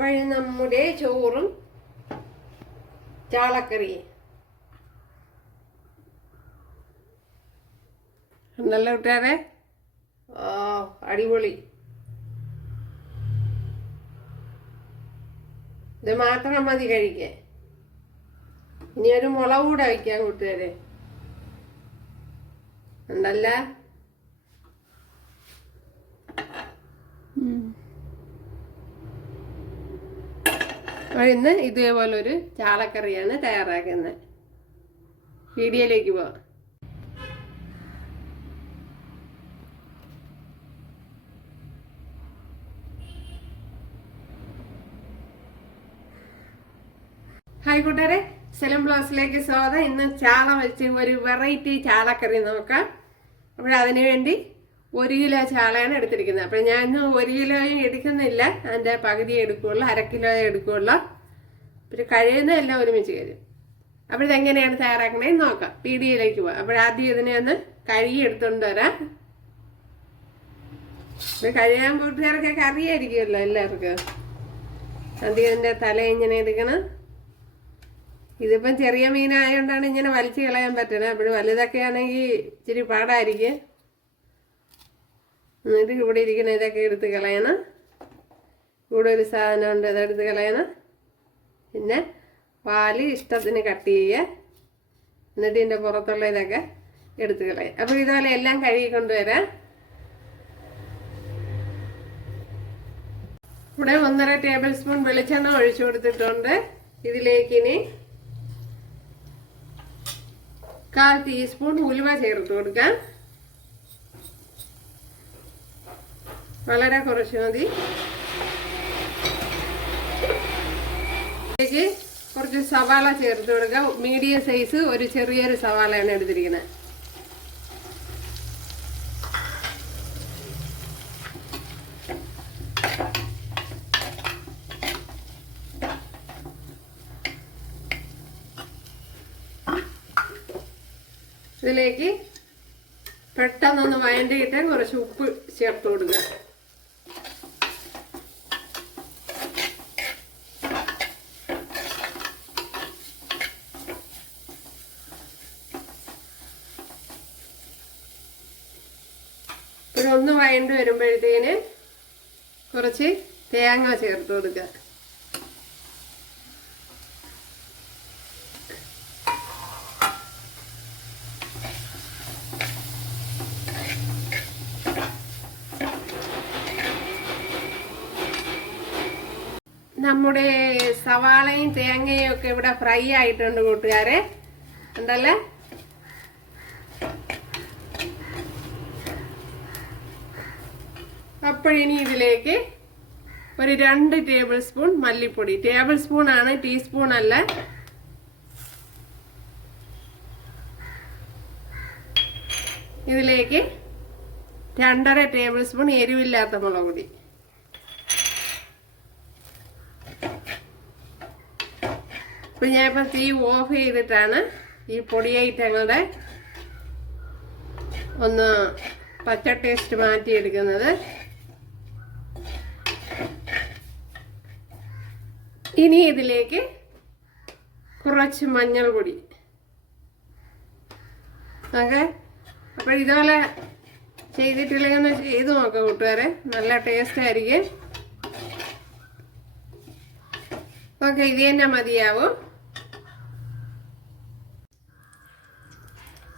അപ്പോഴും നമ്മുടെ ചോറും ചാളക്കറിയും. നല്ല കൂട്ടുകാരെ ഓ അടിപൊളി. ഇത് മാത്രം മതി കഴിക്കേ ഇനി ഒരു മുളക് കൂടെ വയ്ക്കാം കൂട്ടുകാരെ. ഉണ്ടല്ല? ഇന്ന് ഇതേപോലെ ഒരു ചാളക്കറിയാണ് തയ്യാറാക്കുന്നത്. വീഡിയോയിലേക്ക് പോവാം. ഹായ് കൂട്ടുകാരെ സെലം ബ്ലൗസിലേക്ക് സ്വാഗതം. ഇന്ന് ചാള വെച്ച് ഒരു വെറൈറ്റി ചാളക്കറി നോക്കാം. അപ്പോൾ അതിനു വേണ്ടി ഒരു കിലോ ചാളയാണ് എടുത്തിരിക്കുന്നത്. അപ്പം ഞാൻ ഇന്ന് ഒരു കിലോയും എടുക്കുന്നില്ല. അതിന്റെ പകുതി എടുക്കുകയുള്ളൂ അര കിലോ എടുക്കുകയുള്ളൂ പിന്നെ കഴിയുന്നതെല്ലാം ഒരുമിച്ച് കരും അപ്പോൾ ഇതെങ്ങനെയാണ് തയ്യാറാക്കണേന്ന് നോക്കാം. പീടികയിലേക്ക് പോകാം അപ്പോൾ ആദ്യം ഇതിനെ ഒന്ന് കഴുകി എടുത്തുകൊണ്ട് വരാം. പിന്നെ കഴിയാൻ കൂട്ടുകാർക്കൊക്കെ അറിയായിരിക്കുമല്ലോ എല്ലാവർക്കും. ആദ്യം ഇതിന്റെ തല ഇങ്ങനെ എടുക്കണം. ഇതിപ്പം ചെറിയ മീനായതുകൊണ്ടാണ് ഇങ്ങനെ വലിച്ചു കളയാൻ പറ്റണത് അപ്പോൾ വലുതൊക്കെ ആണെങ്കിൽ ഇച്ചിരി പാടായിരിക്കും. എന്നിട്ട് ഇവിടെ ഇരിക്കുന്ന ഇതൊക്കെ എടുത്ത് കളയണം. ഇവിടെ ഒരു സാധനം ഉണ്ട് അതെടുത്ത് കളയണം. പിന്നെ പാൽ ഇഷ്ടത്തിന് കട്ട് ചെയ്യുക എന്നിട്ട് ഇതിന്റെ പുറത്തുള്ള ഇതൊക്കെ എടുത്ത് കളയാം. അപ്പോൾ ഇതുപോലെ എല്ലാം കഴുകി കൊണ്ടുവരാം. ഇവിടെ ഒന്നര ടേബിൾ സ്പൂൺ വെളിച്ചെണ്ണ ഒഴിച്ചു കൊടുത്തിട്ടുണ്ട്. ഇതിലേക്ക് ഇനി കാൽ ടീസ്പൂൺ ഉലുവ ചേർത്ത് കൊടുക്കാം. വളരെ കുറച്ച് മതി. ഇതിലേക്ക് കുറച്ച് സവാള ചേർത്ത് കൊടുക്കാം. മീഡിയം സൈസ് ഒരു ചെറിയൊരു സവാളയാണ് എടുത്തിരിക്കുന്നത്. ഇതിലേക്ക് പെട്ടെന്നൊന്ന് വഴണ്ടിയിട്ട് കുറച്ച് ഉപ്പ് ചേർത്ത് കൊടുക്കുക പിന്നെ ഒന്ന് വഴണ്ട് വരുമ്പോഴത്തേന് കുറച്ച് തേങ്ങ ചേർത്ത് കൊടുക്കുക. നമ്മുടെ സവാളയും തേങ്ങയും ഒക്കെ ഇവിടെ ഫ്രൈ ആയിട്ടുണ്ട് കൂട്ടുകാരെ. ഉണ്ടല്ലേ അപ്പോഴിനി ഇതിലേക്ക് ഒരു രണ്ട് ടേബിൾ സ്പൂൺ മല്ലിപ്പൊടി. ടേബിൾ സ്പൂൺ ആണ് ടീസ്പൂൺ അല്ല. ഇതിലേക്ക് രണ്ടര ടേബിൾ സ്പൂൺ എരിവില്ലാത്ത മുളക് പൊടി. ഇപ്പൊ ഇപ്പം തീ ഓഫ് ചെയ്തിട്ടാണ് ഈ പൊടി ഐറ്റങ്ങളുടെ ഒന്ന് പച്ച ടേസ്റ്റ് മാറ്റിയെടുക്കുന്നത്. ഇനി ഇതിലേക്ക് കുറച്ച് മഞ്ഞൾ പൊടി. ഓക്കെ? അപ്പോൾ ഇതുപോലെ ചെയ്തിട്ടില്ലെങ്കിൽ ഒന്ന് ചെയ്ത് നോക്കാം കൂട്ടുകാരെ. നല്ല ടേസ്റ്റ് ആയിരിക്കും. ഓക്കെ ഇത് തന്നെ മതിയാവും.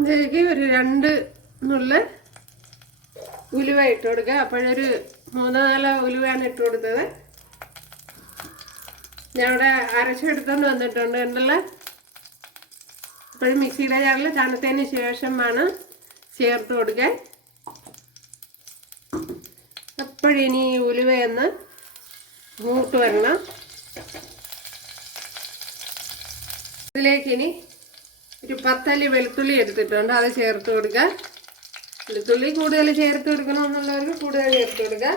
ഇതിലേക്ക് ഒരു രണ്ട് നുള്ള് ഉലുവ ഇട്ട് കൊടുക്കുക. അപ്പോഴൊരു മൂന്നോ നാലോ ഉലുവയാണ് ഇട്ട് കൊടുത്തത്. ഞാൻ ഇവിടെ അരച്ചെടുത്തോണ്ട് വന്നിട്ടുണ്ട് ഉണ്ടല്ലോ ഇപ്പോഴും മിക്സിയുടെ ജാറിൽ തണുത്തതിന് ശേഷമാണ് ചേർത്ത് കൊടുക്കാൻ. അപ്പോഴിനി ഈ മൂട്ട് വരണം. ഇതിലേക്ക് ഇനി ഒരു പത്തല്ലി വെളുത്തുള്ളി എടുത്തിട്ടുണ്ട്. അത് ചേർത്ത് കൊടുക്കുക വെളുത്തുള്ളി കൂടുതൽ ചേർത്ത് കൊടുക്കണമെന്നുള്ളവർക്ക് കൂടുതൽ ചേർത്ത് കൊടുക്കുക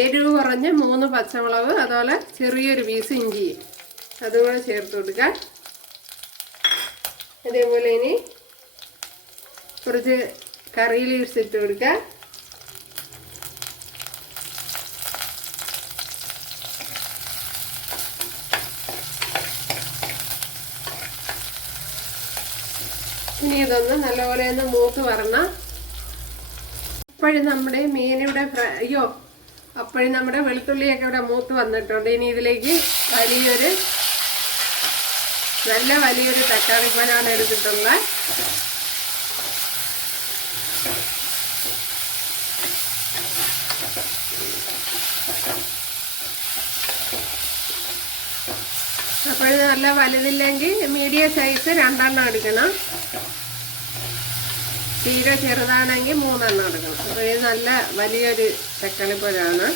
എരിവ് കുറഞ്ഞ് മൂന്ന് പച്ചമുളക് അതുപോലെ ചെറിയൊരു പീസ് ഇഞ്ചി അതുപോലെ ചേർത്ത് കൊടുക്കാം. അതേപോലെ ഇനി കുറച്ച് കറി ലീവ്സ് ഇട്ട് കൊടുക്കാം. ഇനി ഇതൊന്ന് നല്ലപോലെ ഒന്ന് മൂത്ത് വരണം. ഇപ്പോഴും നമ്മുടെ മീനിവിടെ അയ്യോ അപ്പോഴും നമ്മുടെ വെളുത്തുള്ളിയൊക്കെ ഇവിടെ മൂത്ത് വന്നിട്ടുണ്ട്. ഇനി ഇതിലേക്ക് വലിയൊരു നല്ല വലിയൊരു തക്കാളി പഴമാണ് എടുത്തിട്ടുള്ളത്. അപ്പോഴും നല്ല വലുതില്ലെങ്കിൽ മീഡിയം സൈസ് രണ്ടെണ്ണം എടുക്കണം. തീരെ ചെറുതാണെങ്കിൽ മൂന്നെണ്ണം എടുക്കണം. അപ്പോൾ ഇത് നല്ല വലിയൊരു തക്കാളിപ്പഴമാണ്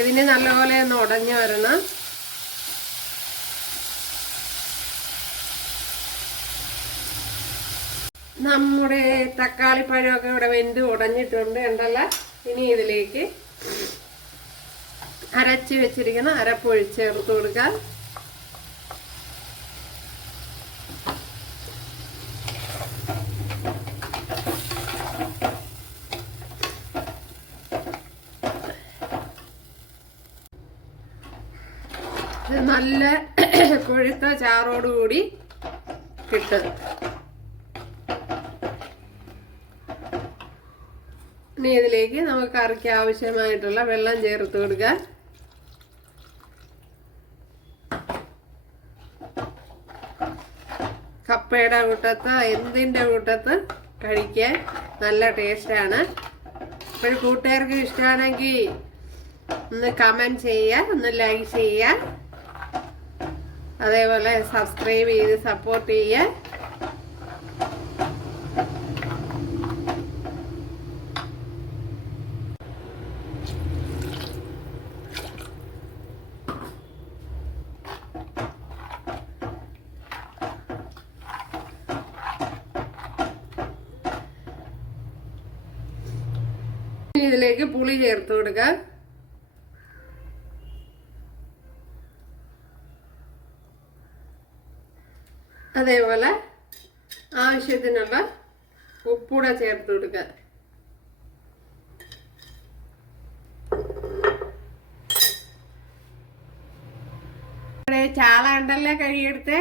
ഇതിന് നല്ലപോലെ ഒന്ന് ഉടഞ്ഞു വരണം. നമ്മുടെ തക്കാളിപ്പഴമൊക്കെ ഇവിടെ വെന്ത് ഉടഞ്ഞിട്ടുണ്ട് ഉണ്ടല്ല ഇനി ഇതിലേക്ക് അരച്ച് വെച്ചിരിക്കുന്ന അരപ്പൊഴിച്ച് ചേർത്ത് കൊടുക്കാം. നല്ല കൊഴുത്ത ചാറോടുകൂടി കിട്ടും ഇനി ഇതിലേക്ക് നമുക്ക് കറിക്ക് ആവശ്യമായിട്ടുള്ള വെള്ളം ചേർത്ത് കൊടുക്കാം. കപ്പയുടെ കൂട്ടത്ത് എന്തിന്റെ കൂട്ടത്ത് കഴിക്കാൻ നല്ല ടേസ്റ്റാണ്. അപ്പോൾ കൂട്ടുകാർക്ക് ഇഷ്ടമാണെങ്കിൽ ഒന്ന് കമന്റ് ചെയ്യുക ഒന്ന് ലൈക്ക് ചെയ്യുക. അതേപോലെ സബ്സ്ക്രൈബ് ചെയ്ത് സപ്പോർട്ട് ചെയ്യുക ഇതിലേക്ക് പുളി ചേർത്ത് കൊടുക്കുക അതേപോലെ ആവശ്യത്തിനുള്ള ഉപ്പൂടെ ചേർത്ത് കൊടുക്കുക. ചാള ഉണ്ടല്ലേ കഴിയെടുത്ത്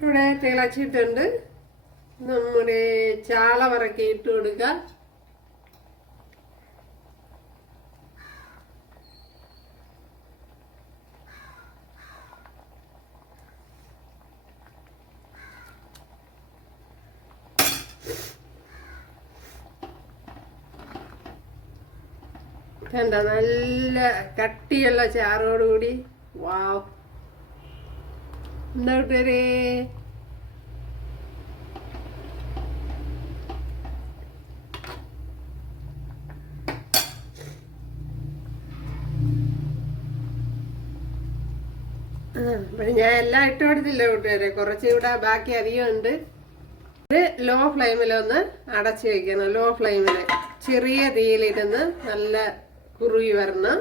ഇവിടെ തിളച്ചിട്ടുണ്ട്. നമ്മുടെ ചാള വറക്കി ഇട്ട് കൊടുക്കുക. കണ്ട? നല്ല കട്ടിയുള്ള ചാറോടുകൂടി വാവ്. എന്താ കൂട്ടുകാരേ? ഇവിടെ ഞാൻ എല്ലാം ഇട്ട് കൊടുത്തില്ല കൂട്ടുകാരെ. കുറച്ച് ഇവിടെ ബാക്കി അധികം ഉണ്ട്. ഇത് ലോ ഫ്ലെയിമിലൊന്ന് അടച്ചു വെക്കണം. ലോ ഫ്ലെയിമിൽ ചെറിയ തീയിലിരുന്ന് നല്ല കുറുകി വരണം.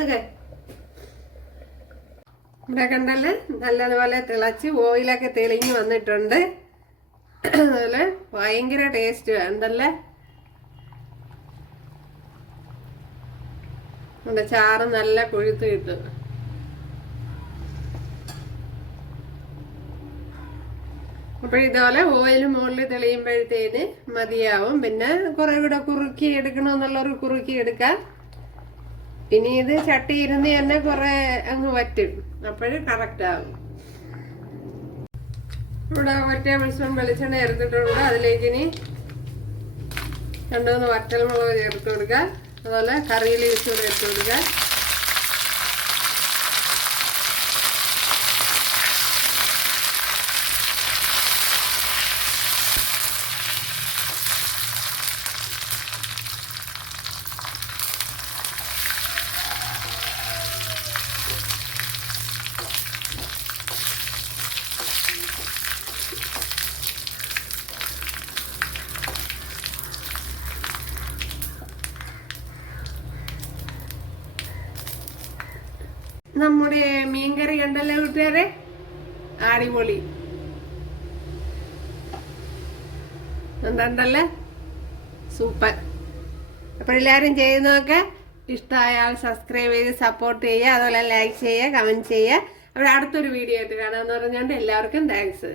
അതെ ഇവിടെ കണ്ടല്ലേ? നല്ലതുപോലെ തിളച്ച് ഓയിലൊക്കെ തെളിഞ്ഞ് വന്നിട്ടുണ്ട്. അതുപോലെ ഭയങ്കര ടേസ്റ്റ് ഉണ്ടല്ലേ? നമ്മുടെ ചാറ് നല്ല കൊഴുത്ത് കിട്ടും. അപ്പോൾ ഇതുപോലെ ഓയിൽ മുകളിൽ തെളിയുമ്പോഴത്തേന് മതിയാവും. പിന്നെ കുറെ കൂടെ കുറുക്കി എടുക്കണമെന്നുള്ളവർ കുറുക്കി എടുക്കാം. പിന്നെ ഇത് ചട്ടി ഇരുന്ന് തന്നെ കുറേ അങ്ങ് വറ്റും. അപ്പോഴും കറക്റ്റ് ആവും. ഇവിടെ ഒരു ടേബിൾ സ്പൂൺ വെളിച്ചെണ്ണ ചേർത്തിട്ടുണ്ട്. അതിലേക്ക് ഇനി രണ്ടുമൂന്ന് വറ്റൽമുളക് ചേർത്ത് കൊടുക്കുക അതുപോലെ കറിയിൽ ലീവ്സ് ചേർത്ത് കൊടുക്കുക നമ്മുടെ മീൻകറി കണ്ടല്ലേ കൂട്ടുകാരെ അടിപൊളി. എന്തുണ്ടല്ലേ സൂപ്പർ. അപ്പോൾ എല്ലാവരും ചെയ്യുന്നതൊക്കെ ഇഷ്ടമായാൽ സബ്സ്ക്രൈബ് ചെയ്ത് സപ്പോർട്ട് ചെയ്യുക അതുപോലെ ലൈക്ക് ചെയ്യുക കമന്റ് ചെയ്യുക. അപ്പോൾ അടുത്തൊരു വീഡിയോ ആയിട്ട് കാണാമെന്ന് പറഞ്ഞുകൊണ്ട് എല്ലാവർക്കും താങ്ക്സ്